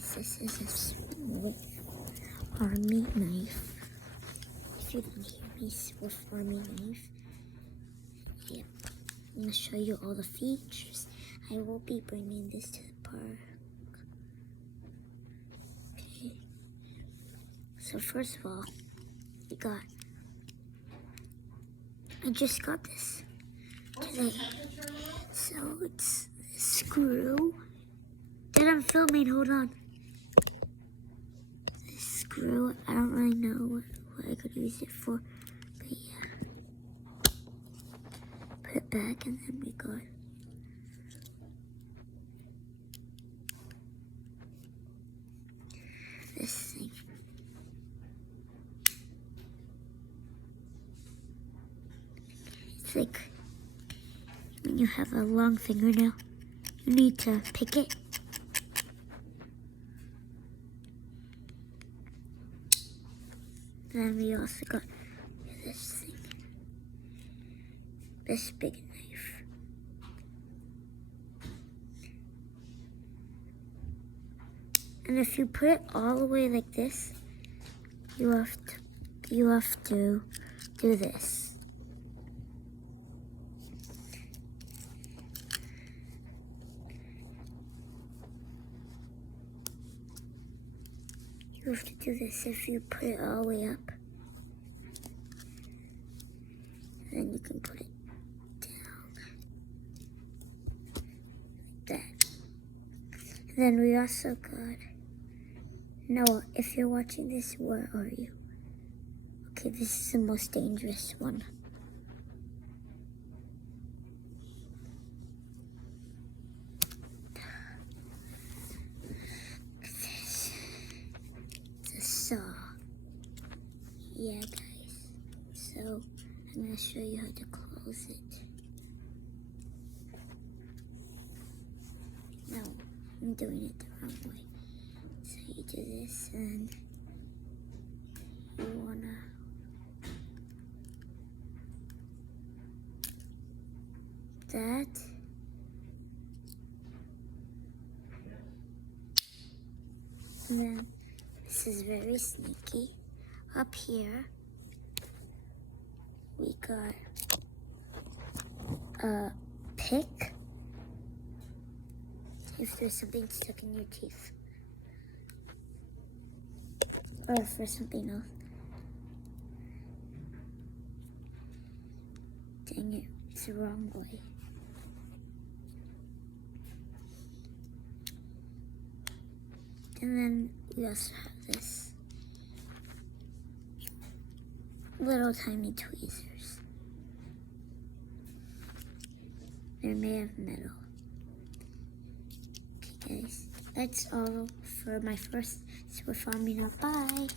guys, this is a Swift Army knife. If you didn't hear me, Swift Army knife. Yeah, I'm gonna show you all the features. I will be bringing this to the park. Okay. So first of all, I just got this today. So it's a screw that I'm filming. Hold on. This screw, I don't really know what I could use it for, but yeah. Put it back, and then we got this thing. It's like when you have a long fingernail, you need to pick it. Then we also got this thing, this big knife. And if you put it all the way like this, you have to do this. You have to do this if you put it all the way up. Then you can put it down. Like that. And then we also got, Noah, if you're watching this, where are you? Okay, this is the most dangerous one. Saw. Yeah, guys. So I'm gonna show you how to close it. No, I'm doing it the wrong way. So you do this, and you wanna that. And then this is very sneaky. Up here, we got a pick. If there's something stuck in your teeth. Or for something else. Dang it, it's the wrong way. And then we also have this. Little tiny tweezers. They're made of metal. Okay guys, that's all for my first Swift Army knife. Bye!